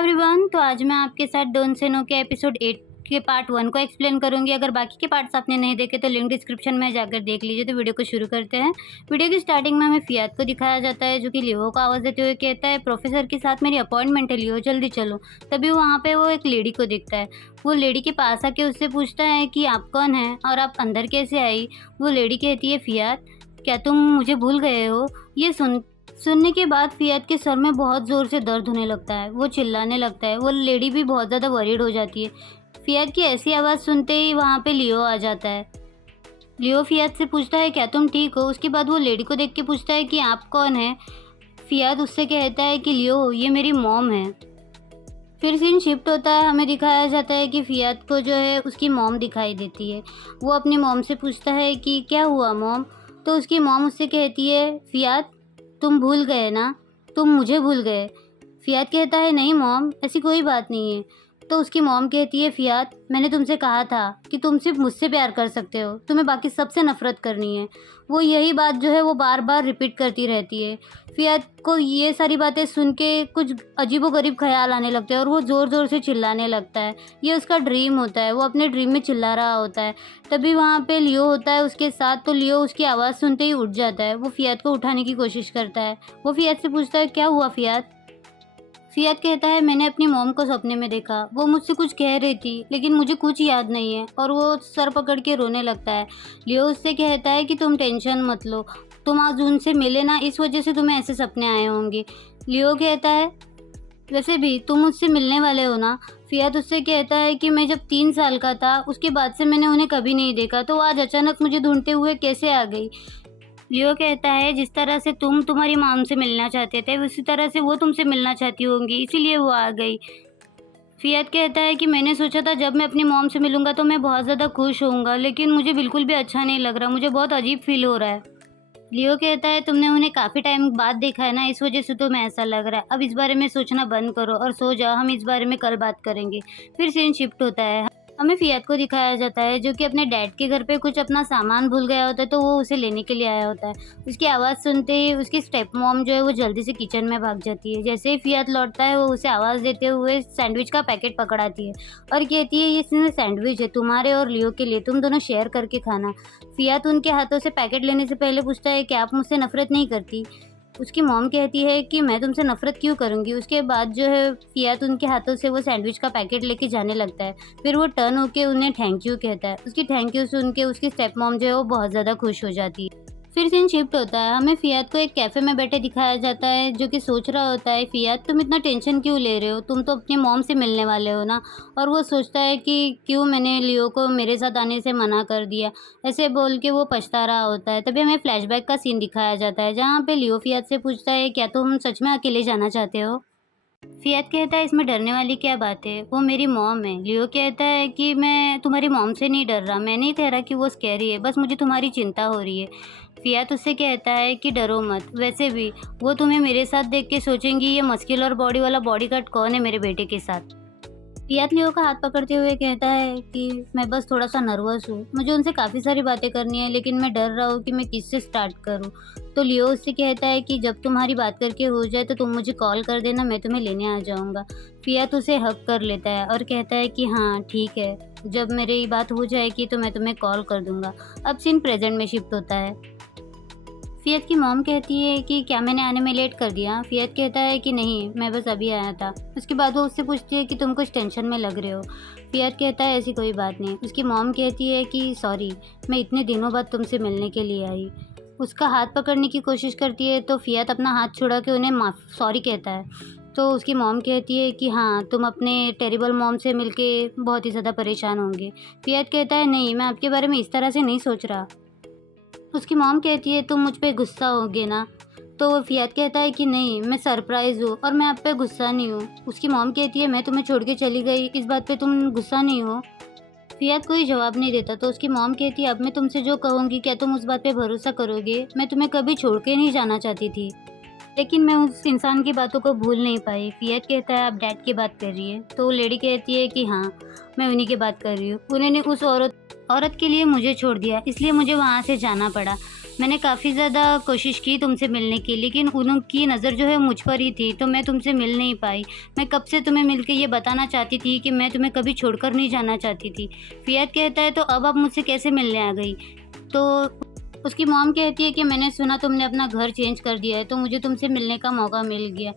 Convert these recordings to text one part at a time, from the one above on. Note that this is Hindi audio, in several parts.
एवरीवन, तो आज मैं आपके साथ डोंट से नो के एपिसोड 8 के पार्ट 1 को एक्सप्लेन करूंगी। अगर बाकी के पार्ट्स आपने नहीं देखे तो लिंक डिस्क्रिप्शन में जाकर देख लीजिए। तो वीडियो को शुरू करते हैं। वीडियो की स्टार्टिंग में हमें फियात को दिखाया जाता है जो कि लियो को आवाज़ देते हुए कहता है, प्रोफेसर के साथ मेरी अपॉइंटमेंट है लियो, जल्दी चलो। तभी वहाँ पे वो एक लेडी को दिखता है। वो लेडी के पास आके उससे पूछता है कि आप कौन हैं और आप अंदर कैसे आई। वो लेडी कहती है, फियात क्या तुम मुझे भूल गए हो। ये सुनने के बाद फियात के सर में बहुत ज़ोर से दर्द होने लगता है। वो चिल्लाने लगता है। वो लेडी भी बहुत ज़्यादा वरीड हो जाती है। फियात की ऐसी आवाज़ सुनते ही वहाँ पे लियो आ जाता है। लियो फियात से पूछता है, क्या तुम ठीक हो। उसके बाद वो लेडी को देख के पूछता है कि आप कौन हैं। फियात उससे कहता है कि लियो, ये मेरी मॉम है। फिर सीन शिफ्ट होता है। हमें दिखाया जाता है कि फियात को जो है उसकी मॉम दिखाई देती है। वो अपनी मॉम से पूछता है कि क्या हुआ मॉम। तो उसकी मॉम उससे कहती है, फियात तुम भूल गए ना, तुम मुझे भूल गए। फियात कहता है, नहीं मॉम, ऐसी कोई बात नहीं है। तो उसकी मॉम कहती है, फियात मैंने तुमसे कहा था कि तुम सिर्फ मुझसे प्यार कर सकते हो, तुम्हें बाकी सबसे नफरत करनी है। वो यही बात जो है वो बार बार रिपीट करती रहती है। फियात को ये सारी बातें सुन के कुछ अजीबोगरीब ख्याल आने लगते हैं और वो ज़ोर ज़ोर से चिल्लाने लगता है। ये उसका ड्रीम होता है। वो अपने ड्रीम में चिल्ला रहा होता है। तभी वहाँ पे लियो होता है उसके साथ। तो लियो उसकी आवाज़ सुनते ही उठ जाता है। वो फियात को उठाने की कोशिश करता है। वो फियात से पूछता है, क्या हुआ फियात। फियात कहता है, मैंने अपनी मॉम को सपने में देखा। वो मुझसे कुछ कह रही थी लेकिन मुझे कुछ याद नहीं है। और वो सर पकड़ के रोने लगता है। लियो उससे कहता है कि तुम टेंशन मत लो, तुम आज उनसे मिले ना, इस वजह से तुम्हें ऐसे सपने आए होंगे। लियो कहता है, वैसे भी तुम मुझसे मिलने वाले हो ना। फियात उससे कहता है कि मैं जब 3 साल का था उसके बाद से मैंने उन्हें कभी नहीं देखा, तो आज अचानक मुझे ढूंढते हुए कैसे आ गई। लियो कहता है, जिस तरह से तुम तुम्हारी मॉम से मिलना चाहते थे उसी तरह से वो तुमसे मिलना चाहती होंगी, इसीलिए वो आ गई। फियात कहता है कि मैंने सोचा था जब मैं अपनी मॉम से मिलूंगा तो मैं बहुत ज़्यादा खुश होऊंगा, लेकिन मुझे बिल्कुल भी अच्छा नहीं लग रहा, मुझे बहुत अजीब फील हो रहा है। लियो कहता है, तुमने उन्हें काफ़ी टाइम बाद देखा है ना, इस वजह से तुम्हें ऐसा लग रहा है। अब इस बारे में सोचना बंद करो और सो जाओ, हम इस बारे में कल बात करेंगे। फिर सीन शिफ्ट होता है। हमें फियात को दिखाया जाता है जो कि अपने डैड के घर पे कुछ अपना सामान भूल गया होता है, तो वो उसे लेने के लिए आया होता है। उसकी आवाज़ सुनते ही उसकी स्टेप मॉम जो है वो जल्दी से किचन में भाग जाती है। जैसे ही फियात लौटता है वो उसे आवाज़ देते हुए सैंडविच का पैकेट पकड़ाती है और कहती है, ये इसमें सैंडविच है तुम्हारे और लियो के लिए, तुम दोनों शेयर करके खाना। फियात उनके हाथों से पैकेट लेने से पहले पूछता है, क्या आप मुझसे नफरत नहीं करती। उसकी मॉम कहती है कि मैं तुमसे नफरत क्यों करूँगी। उसके बाद जो है फियात उनके हाथों से वो सैंडविच का पैकेट लेके जाने लगता है। फिर वो टर्न होके उन्हें थैंक यू कहता है। उसकी थैंक यू सुन के उसकी स्टेप मॉम जो है वो बहुत ज़्यादा खुश हो जाती है। फिर सीन शिफ्ट होता है। हमें फियात को एक कैफ़े में बैठे दिखाया जाता है जो कि सोच रहा होता है, फियात तुम इतना टेंशन क्यों ले रहे हो, तुम तो अपनी मॉम से मिलने वाले हो ना। और वो सोचता है कि क्यों मैंने लियो को मेरे साथ आने से मना कर दिया, ऐसे बोल के वो पछता रहा होता है। तभी हमें फ्लैशबैक का सीन दिखाया जाता है जहाँ पे लियो फियात से पूछता है, क्या तुम सच में अकेले जाना चाहते हो। फियात कहता है, इसमें डरने वाली क्या बात है, वो मेरी मॉम है। लियो कहता है कि मैं तुम्हारी मॉम से नहीं डर रहा, मैं नहीं कह रहा कि वो स्कैरी है, बस मुझे तुम्हारी चिंता हो रही है। फियात उससे कहता है कि डरो मत, वैसे भी वो तुम्हें मेरे साथ देख के सोचेंगी ये मस्कुलर बॉडी वाला बॉडीगार्ड कौन है मेरे बेटे के साथ। फियात लियो का हाथ पकड़ते हुए कहता है कि मैं बस थोड़ा सा नर्वस हूँ, मुझे उनसे काफ़ी सारी बातें करनी है लेकिन मैं डर रहा हूँ कि मैं किससे स्टार्ट करूँ। तो लियो उससे कहता है कि जब तुम्हारी बात करके हो जाए तो तुम मुझे कॉल कर देना, मैं तुम्हें लेने आ जाऊँगा। फियात उसे हग कर लेता है और कहता है कि हाँ ठीक है, जब मेरी बात हो जाएगी तो मैं तुम्हें कॉल कर दूँगा। अब सीन प्रेजेंट में शिफ्ट होता है। फियात की मॉम कहती है कि क्या मैंने आने में लेट कर दिया। फियात कहता है कि नहीं, मैं बस अभी आया था। उसके बाद वो उससे पूछती है कि तुम कुछ टेंशन में लग रहे हो। फियात कहता है, ऐसी कोई बात नहीं। उसकी मॉम कहती है कि सॉरी, मैं इतने दिनों बाद तुमसे मिलने के लिए आई। उसका हाथ पकड़ने की कोशिश करती है तो फियात अपना हाथ छुड़ा के उन्हें माफ सॉरी कहता है। तो उसकी मॉम कहती है कि हाँ, तुम अपने टेरिबल मॉम से मिलके बहुत ही ज़्यादा परेशान होंगे। फियात कहता है, नहीं, मैं आपके बारे में इस तरह से नहीं सोच रहा। उसकी मॉम कहती है, तुम मुझ पे गुस्सा होगे ना। तो वो फियात कहता है कि नहीं, मैं सरप्राइज़ हूँ और मैं आप पे गुस्सा नहीं हूँ। उसकी मॉम कहती है, मैं तुम्हें छोड़ के चली गई, इस बात पे तुम गुस्सा नहीं हो। फियात कोई जवाब नहीं देता। तो उसकी मॉम कहती है, अब मैं तुमसे जो कहूँगी क्या तुम उस बात पे भरोसा करोगे। मैं तुम्हें कभी छोड़ के नहीं जाना चाहती थी, लेकिन मैं उस इंसान की बातों को भूल नहीं पाई। फियात कहता है, आप डैड की बात कर रही है। तो वो लेडी कहती है कि हाँ, मैं उन्हीं की बात कर रही हूँ। उन्होंने उस औरत के लिए मुझे छोड़ दिया, इसलिए मुझे वहाँ से जाना पड़ा। मैंने काफ़ी ज़्यादा कोशिश की तुमसे मिलने की, लेकिन उनकी नज़र जो है मुझ पर ही थी, तो मैं तुमसे मिल नहीं पाई। मैं कब से तुम्हें मिल के ये बताना चाहती थी कि मैं तुम्हें कभी छोड़कर नहीं जाना चाहती थी। फ़ियाद कहता है, तो अब आप मुझसे कैसे मिलने आ गई? तो उसकी मॉम कहती है कि मैंने सुना तुमने अपना घर चेंज कर दिया है, तो मुझे तुमसे मिलने का मौका मिल गया।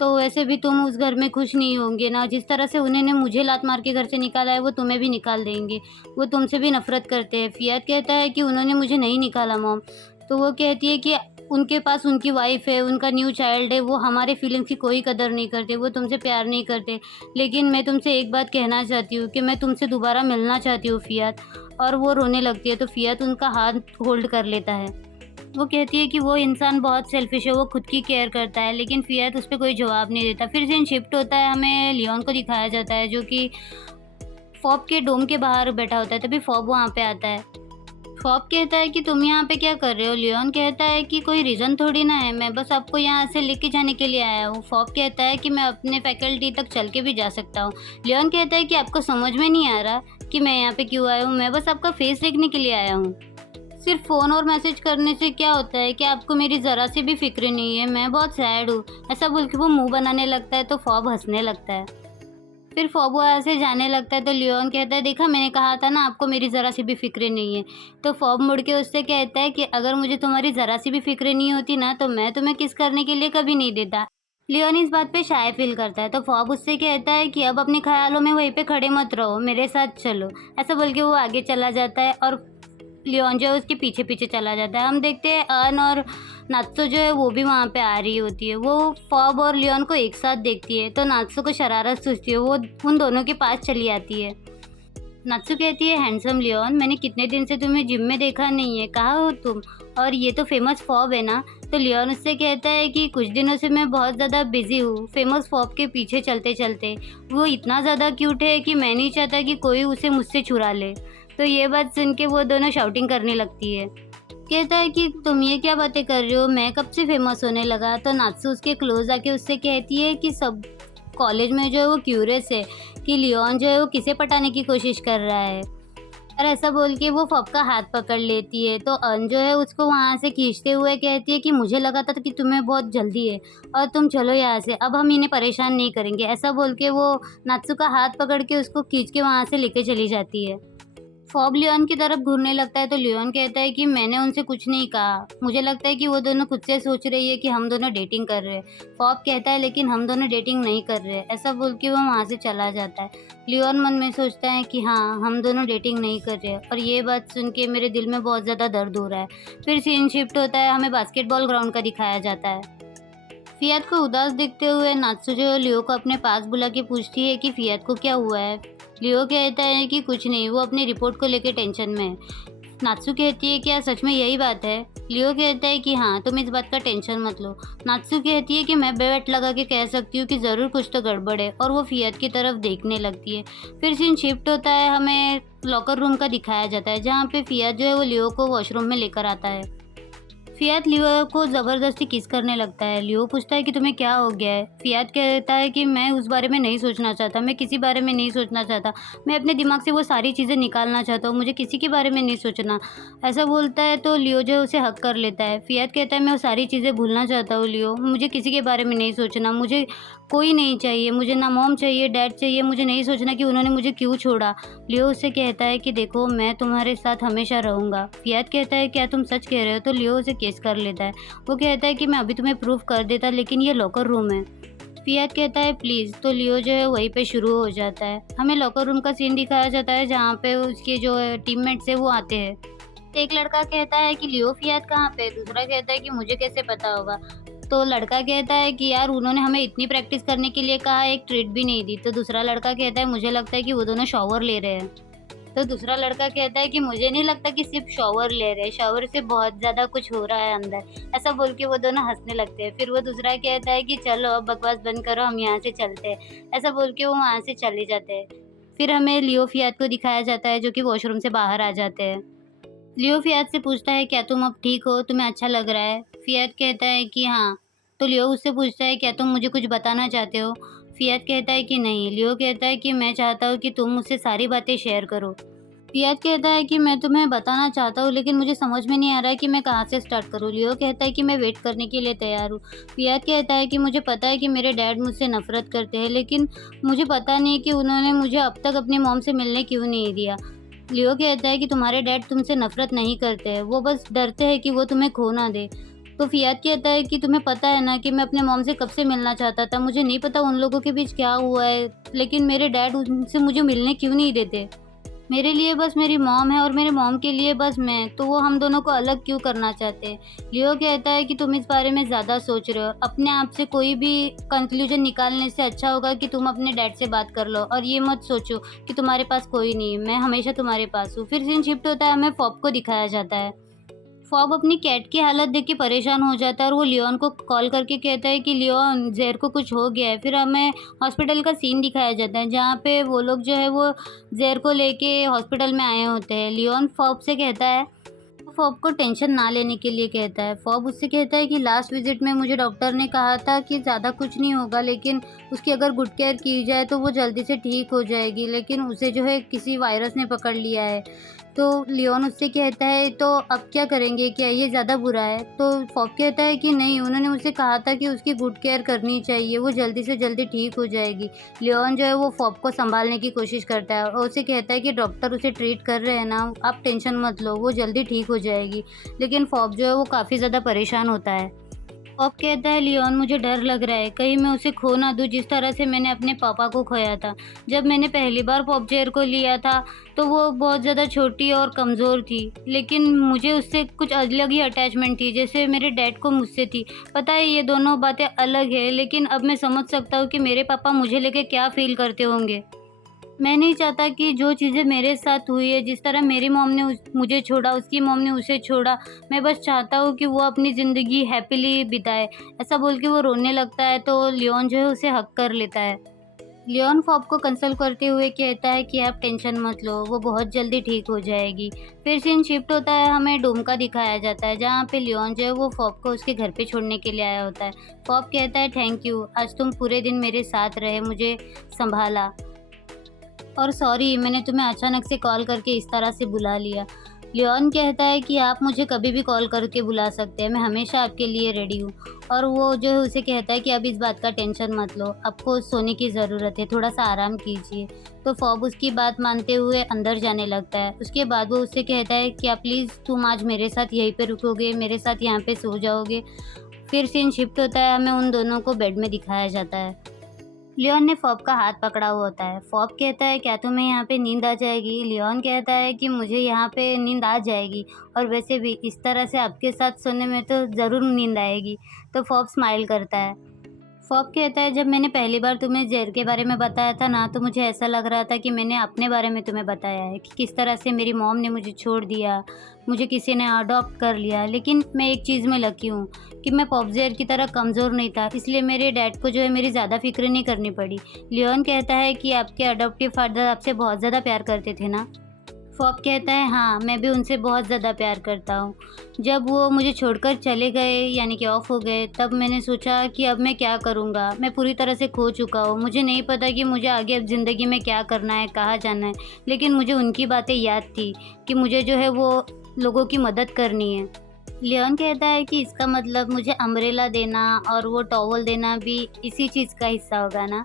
तो वैसे भी तुम उस घर में खुश नहीं होंगे ना, जिस तरह से उन्होंने मुझे लात मार के घर से निकाला है, वो तुम्हें भी निकाल देंगे। वो तुमसे भी नफ़रत करते हैं। फ़ियाद कहता है कि उन्होंने मुझे नहीं निकाला मॉम। तो वो कहती है कि उनके पास उनकी वाइफ़ है, उनका न्यू चाइल्ड है, वो हमारे फीलिंग्स की कोई कदर नहीं करते, वो तुमसे प्यार नहीं करते। लेकिन मैं तुमसे एक बात कहना चाहती हूँ कि मैं तुमसे दोबारा मिलना चाहती हूँ फ़ियाद। और वो रोने लगती है, तो फ़ियाद उनका हाथ होल्ड कर लेता है। वो कहती है कि वो इंसान बहुत सेल्फिश है, वो खुद की केयर करता है, लेकिन फ़ियाद उस पे कोई जवाब नहीं देता। फिर सीन शिफ्ट होता है, हमें लियोन को दिखाया जाता है, जो कि फ़ॉब के डोम के बाहर बैठा होता है, तभी फ़ॉब वहाँ पे आता है। फ़ॉब कहता है कि तुम यहाँ पे क्या कर रहे हो? लियोन कहता है कि कोई रीज़न थोड़ी ना है, मैं बस आपको यहाँ से लेके जाने के लिए आया हूँ। फ़ॉब कहता है कि मैं अपने फैकल्टी तक चल के भी जा सकता हूँ। लियोन कहता है कि आपको समझ में नहीं आ रहा कि मैं यहाँ पे क्यों आया हूँ, मैं बस आपका फेस देखने के लिए आया हूँ। सिर्फ़ फ़ोन और मैसेज करने से क्या होता है कि आपको मेरी ज़रा सी भी फ़िक्र नहीं है, मैं बहुत सैड हूँ। ऐसा बोल के वो मुँह बनाने लगता है, तो फ़ॉब हँसने लगता है। फिर फ़ॉब वहाँ से जाने लगता है, तो लियोन कहता है, देखा मैंने कहा था ना आपको मेरी ज़रा सी भी फ़िक्र नहीं है। तो फ़ॉब मुड़ के उससे कहता है कि अगर मुझे तुम्हारी ज़रा सी भी फ़िक्र नहीं होती ना, तो मैं तुम्हें किस करने के लिए कभी नहीं देता। लियोन इस बात पे शाय फ़ील करता है, तो फ़ॉब उससे कहता है कि अब अपने ख़्यालों में वहीं पे खड़े मत रहो, मेरे साथ चलो। ऐसा बोल के वो आगे चला जाता है और लियोन जो है उसके पीछे-पीछे चला जाता है। हम देखते हैं अन और नात्सो जो है वो भी वहाँ पे आ रही होती है। वो फ़ॉब और लियोन को एक साथ देखती है, तो नात्सो को शरारत सूझती है, वो उन दोनों के पास चली आती है। नात्सो कहती है, हैंडसम लियोन, मैंने कितने दिन से तुम्हें जिम में देखा नहीं है, कहाँ हो तुम? और ये तो फ़ेमस फ़ॉब है ना? तो लियोन उससे कहता है कि कुछ दिनों से मैं बहुत ज़्यादा बिज़ी हूँ, फ़ेमस फ़ॉब के पीछे चलते-चलते। वो इतना ज़्यादा क्यूट है कि मैं नहीं चाहता कि कोई उसे मुझसे चुरा ले। तो ये बात सुन के वो दोनों शाउटिंग करने लगती है। कहता है कि तुम ये क्या बातें कर रही हो? मैं कब से फ़ेमस होने लगा? तो नात्सु उसके क्लोज़ आके उससे कहती है कि सब कॉलेज में जो है वो क्यूरियस है कि लियोन जो है वो किसे पटाने की कोशिश कर रहा है। और ऐसा बोल के वो फ़ॉब का हाथ पकड़ लेती है, तो अन जो है उसको वहाँ से खींचते हुए कहती है कि मुझे लगा था कि तुम्हें बहुत जल्दी है और तुम चलो यहाँ से, अब हम इन्हें परेशान नहीं करेंगे। ऐसा बोल के वो नात्सु का हाथ पकड़ के उसको खींच के वहाँ से लेके चली जाती है। फ़ॉब लियोन की तरफ घूरने लगता है, तो लियोन कहता है कि मैंने उनसे कुछ नहीं कहा। मुझे लगता है कि वो दोनों खुद से सोच रही है कि हम दोनों डेटिंग कर रहे हैं। फ़ॉब कहता है लेकिन हम दोनों डेटिंग नहीं कर रहे हैं। ऐसा बोल के वो वहाँ से चला जाता है। लियोन मन में सोचता है कि हाँ, हम दोनों डेटिंग नहीं कर रहे हैं और ये बात सुन के मेरे दिल में बहुत ज़्यादा दर्द हो रहा है। फिर सीन शिफ्ट होता है, हमें बास्केटबॉल ग्राउंड का दिखाया जाता है। फ़ियाद को उदास देखते हुए नात्सु जो है लियो को अपने पास बुला के पूछती है कि फ़ियाद को क्या हुआ है? लियो कहता है कि कुछ नहीं, वो अपनी रिपोर्ट को लेके टेंशन में है। नात्सु कहती है, क्या सच में यही बात है? लियो कहता है कि हाँ, तुम इस बात का टेंशन मत लो। नात्सु कहती है कि मैं बेट लगा के कह सकती हूँ कि ज़रूर कुछ तो गड़बड़ है, और वो फ़ियाद की तरफ देखने लगती है। फिर सीन शिफ्ट होता है, हमें लॉकर रूम का दिखाया जाता है, जहाँ पे फ़ियाद जो है वो लियो को वॉशरूम में लेकर आता है। फ़ियाद लियो को ज़बरदस्ती किस करने लगता है। लियो पूछता है कि तुम्हें क्या हो गया है? फ़ियाद कहता है कि मैं उस बारे में नहीं सोचना चाहता, मैं किसी बारे में नहीं सोचना चाहता। मैं अपने दिमाग से वो सारी चीज़ें निकालना चाहता हूँ, मुझे किसी के बारे में नहीं सोचना। ऐसा बोलता है तो लियो जो है उसे हग कर लेता है। फ़ियाद कहता है मैं वो सारी चीज़ें भूलना चाहता हूँ लियो, मुझे किसी के बारे में नहीं सोचना, मुझे कोई नहीं चाहिए, मुझे ना मॉम चाहिए, डैड चाहिए, मुझे नहीं सोचना कि उन्होंने मुझे क्यों छोड़ा। लियो उससे कहता है कि देखो मैं तुम्हारे साथ हमेशा रहूँगा। फ़ियाद कहता है क्या तुम सच कह रहे हो? तो लियो उसे किस कर लेता है। वो कहता है कि मैं अभी तुम्हें प्रूफ कर देता, लेकिन ये लॉकर रूम है। फ़ियाद कहता है प्लीज़, तो लियो जो है वहीं पे शुरू हो जाता है। हमें लॉकर रूम का सीन दिखाया जाता है, जहाँ पे उसके जो टीममेट्स है वो आते हैं। एक लड़का कहता है कि लियो फ़ियाद कहाँ पे है? दूसरा कहता है कि मुझे कैसे पता होगा? तो लड़का कहता है कि यार उन्होंने हमें इतनी प्रैक्टिस करने के लिए कहा, एक ट्रीट भी नहीं दी। तो दूसरा लड़का कहता है मुझे लगता है कि वो दोनों शॉवर ले रहे हैं। तो दूसरा लड़का कहता है कि मुझे नहीं लगता कि सिर्फ शॉवर ले रहे हैं, शॉवर से बहुत ज़्यादा कुछ हो रहा है अंदर। ऐसा बोल के वो दोनों हँसने लगते हैं। फिर वो दूसरा कहता है कि चलो अब बकवास बंद करो, हम यहाँ से चलते हैं। ऐसा बोल के वो वहाँ से चले जाते हैं। फिर हमें लियो फ़ियाद को दिखाया जाता है, जो कि वॉशरूम से बाहर आ जाते हैं। लियो फ़ियाद से पूछता है क्या तुम अब ठीक हो? तुम्हें अच्छा लग रहा है? फ़ियाद कहता है कि हाँ। तो लियो उससे पूछता है क्या तुम मुझे कुछ बताना चाहते हो? फ़ियाद कहता है कि नहीं। लियो कहता है कि मैं चाहता हूँ कि तुम मुझसे सारी बातें शेयर करो। फियाद कहता है कि मैं तुम्हें बताना चाहता हूँ, लेकिन मुझे समझ में नहीं आ रहा है कि मैं कहाँ से स्टार्ट करूँ। लियो कहता है कि मैं वेट करने के लिए तैयार हूँ। फियाद कहता है कि मुझे पता है कि मेरे डैड मुझसे नफ़रत करते हैं, लेकिन मुझे पता नहीं कि उन्होंने मुझे अब तक अपनी मॉम से मिलने क्यों नहीं दिया। लियो कहता है कि तुम्हारे डैड तुमसे नफ़रत नहीं करते हैं, वो बस डरते हैं कि वो तुम्हें खो ना दे। तो फियाद कहता है कि तुम्हें पता है ना कि मैं अपने मॉम से कब से मिलना चाहता था। मुझे नहीं पता उन लोगों के बीच क्या हुआ है, लेकिन मेरे डैड उनसे मुझे मिलने क्यों नहीं देते। मेरे लिए बस मेरी मॉम है और मेरे मॉम के लिए बस मैं, तो वो हम दोनों को अलग क्यों करना चाहते हैं। लियो कहता है कि तुम इस बारे में ज़्यादा सोच रहे हो। अपने आप से कोई भी कंक्लूजन निकालने से अच्छा होगा कि तुम अपने डैड से बात कर लो और ये मत सोचो कि तुम्हारे पास कोई नहीं है, मैं हमेशा तुम्हारे पास हूँ। फिर सीन शिफ्ट होता है, हमें फॉब को दिखाया जाता है। फॉब अपनी कैट की हालत देख के परेशान हो जाता है और वो लियोन को कॉल करके कहता है कि लियोन, ज़ेर को कुछ हो गया है। फिर हमें हॉस्पिटल का सीन दिखाया जाता है जहाँ पे वो लोग जो है वो ज़ेर को लेके हॉस्पिटल में आए होते हैं। लियोन फॉब से कहता है, फॉब को टेंशन ना लेने के लिए कहता है। फॉब उससे कहता है कि लास्ट विजिट में मुझे डॉक्टर ने कहा था कि ज़्यादा कुछ नहीं होगा, लेकिन उसकी अगर गुड केयर की जाए तो वो जल्दी से ठीक हो जाएगी, लेकिन उसे जो है किसी वायरस ने पकड़ लिया है। तो लियोन उससे कहता है तो अब क्या करेंगे, क्या ये ज़्यादा बुरा है? तो फॉब कहता है कि नहीं, उन्होंने मुझसे कहा था कि उसकी गुड केयर करनी चाहिए, वो जल्दी से जल्दी ठीक हो जाएगी। लियोन जो है वो फॉब को संभालने की कोशिश करता है और उसे कहता है कि डॉक्टर उसे ट्रीट कर रहे हैं ना, आप टेंशन मत लो, वो जल्दी ठीक हो जाएगी। लेकिन फॉब जो है वो काफ़ी ज़्यादा परेशान होता है। फॉब कहता है लियोन, मुझे डर लग रहा है कहीं मैं उसे खो ना दूँ जिस तरह से मैंने अपने पापा को खोया था। जब मैंने पहली बार फॉब जेर को लिया था तो वो बहुत ज़्यादा छोटी और कमज़ोर थी, लेकिन मुझे उससे कुछ अलग ही अटैचमेंट थी जैसे मेरे डैड को मुझसे थी। पता है ये दोनों बातें अलग है, लेकिन अब मैं समझ सकता हूँ कि मेरे पापा मुझे लेके क्या फ़ील करते होंगे। मैं नहीं चाहता कि जो चीज़ें मेरे साथ हुई है, जिस तरह मेरी मॉम ने मुझे छोड़ा, उसकी मॉम ने उसे छोड़ा, मैं बस चाहता हूँ कि वो अपनी ज़िंदगी हैप्पीली बिताए। ऐसा बोल के वो रोने लगता है तो लियोन जो है उसे हग कर लेता है। लियोन फॉब को कंसल्ट करते हुए कहता है कि आप टेंशन मत लो, वो बहुत जल्दी ठीक हो जाएगी। फिर सीन शिफ्ट होता है, हमें डोम का दिखाया जाता है जहाँ पे लियोन जो है वो फॉब को उसके घर पे छोड़ने के लिए आया होता है। फॉब कहता है थैंक यू, आज तुम पूरे दिन मेरे साथ रहे, मुझे संभाला, और सॉरी मैंने तुम्हें अचानक से कॉल करके इस तरह से बुला लिया। लियोन कहता है कि आप मुझे कभी भी कॉल करके बुला सकते हैं, मैं हमेशा आपके लिए रेडी हूँ। और वो जो है उसे कहता है कि अब इस बात का टेंशन मत लो, आपको सोने की ज़रूरत है, थोड़ा सा आराम कीजिए। तो फॉब उसकी बात मानते हुए अंदर जाने लगता है। उसके बाद वो उससे कहता है कि आप प्लीज़ तुम आज मेरे साथ यहीं पे रुकोगे, मेरे साथ यहाँ पे सो जाओगे। फिर सीन शिफ्ट होता है, हमें उन दोनों को बेड में दिखाया जाता है। लियोन ने फॉब का हाथ पकड़ा हुआ होता है। फॉब कहता है क्या तुम्हें यहाँ पे नींद आ जाएगी? लियोन कहता है कि मुझे यहाँ पे नींद आ जाएगी, और वैसे भी इस तरह से आपके साथ सोने में तो ज़रूर नींद आएगी। तो फॉब स्माइल करता है। फॉब कहता है जब मैंने पहली बार तुम्हें ज़ेर के बारे में बताया था ना, तो मुझे ऐसा लग रहा था कि मैंने अपने बारे में तुम्हें बताया है कि किस तरह से मेरी मॉम ने मुझे छोड़ दिया, मुझे किसी ने अडॉप्ट कर लिया। लेकिन मैं एक चीज़ में लकी हूँ कि मैं पॉप ज़ेर की तरह कमज़ोर नहीं था, इसलिए मेरे डैड को जो है मेरी ज़्यादा फ़िक्र नहीं करनी पड़ी। लियोन कहता है कि आपके अडॉप्टिव फादर आपसे बहुत ज़्यादा प्यार करते थे ना? फॉब कहता है हाँ, मैं भी उनसे बहुत ज़्यादा प्यार करता हूँ। जब वो मुझे छोड़कर चले गए यानी कि ऑफ हो गए, तब मैंने सोचा कि अब मैं क्या करूँगा? मैं पूरी तरह से खो चुका हूँ। मुझे नहीं पता कि मुझे आगे अब ज़िंदगी में क्या करना है, कहाँ जाना है। लेकिन मुझे उनकी बातें याद थी कि मुझे जो है वो लोगों की मदद करनी है। लियोन कहता है कि इसका मतलब मुझे अम्ब्रेला देना और वो टॉवल देना भी इसी चीज़ का हिस्सा होगा ना?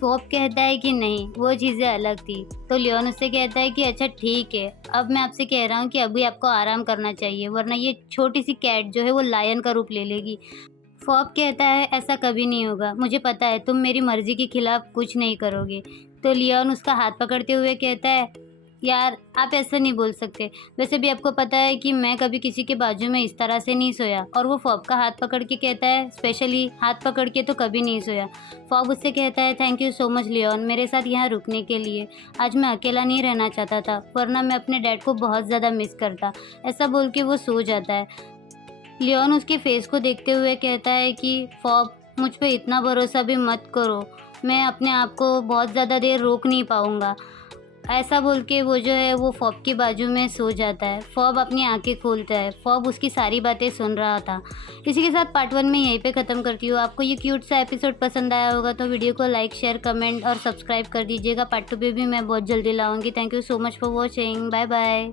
फॉब कहता है कि नहीं, वो चीज़ें अलग थी। तो लियोन उससे कहता है कि अच्छा ठीक है, अब मैं आपसे कह रहा हूँ कि अभी आपको आराम करना चाहिए, वरना ये छोटी सी कैट जो है वो लायन का रूप ले लेगी। फॉब कहता है ऐसा कभी नहीं होगा, मुझे पता है तुम मेरी मर्ज़ी के खिलाफ़ कुछ नहीं करोगे। तो लियोन उसका हाथ पकड़ते हुए कहता है यार आप ऐसा नहीं बोल सकते, वैसे भी आपको पता है कि मैं कभी किसी के बाजू में इस तरह से नहीं सोया। और वो फॉब का हाथ पकड़ के कहता है स्पेशली हाथ पकड़ के तो कभी नहीं सोया। फॉब उससे कहता है thank you so much Leon, मेरे साथ यहाँ रुकने के लिए। आज मैं अकेला नहीं रहना चाहता था, वरना मैं अपने डैड को बहुत ज़्यादा मिस करता। ऐसा बोल के वो सो जाता है। लियोन उसके फेस को देखते हुए कहता है कि फॉब मुझ पे इतना भरोसा भी मत करो, मैं अपने आप को बहुत ज़्यादा देर रोक नहीं पाऊँगा। ऐसा बोल के वो जो है वो फॉब के बाजू में सो जाता है। फॉब अपनी आंखें खोलता है, फॉब उसकी सारी बातें सुन रहा था। इसी के साथ पार्ट 1 में यहीं पे ख़त्म करती हूँ। आपको ये क्यूट सा एपिसोड पसंद आया होगा तो वीडियो को लाइक, शेयर, कमेंट और सब्सक्राइब कर दीजिएगा। पार्ट 2 पे भी मैं बहुत जल्दी लाऊंगी। Thank you so much for watching. Bye bye.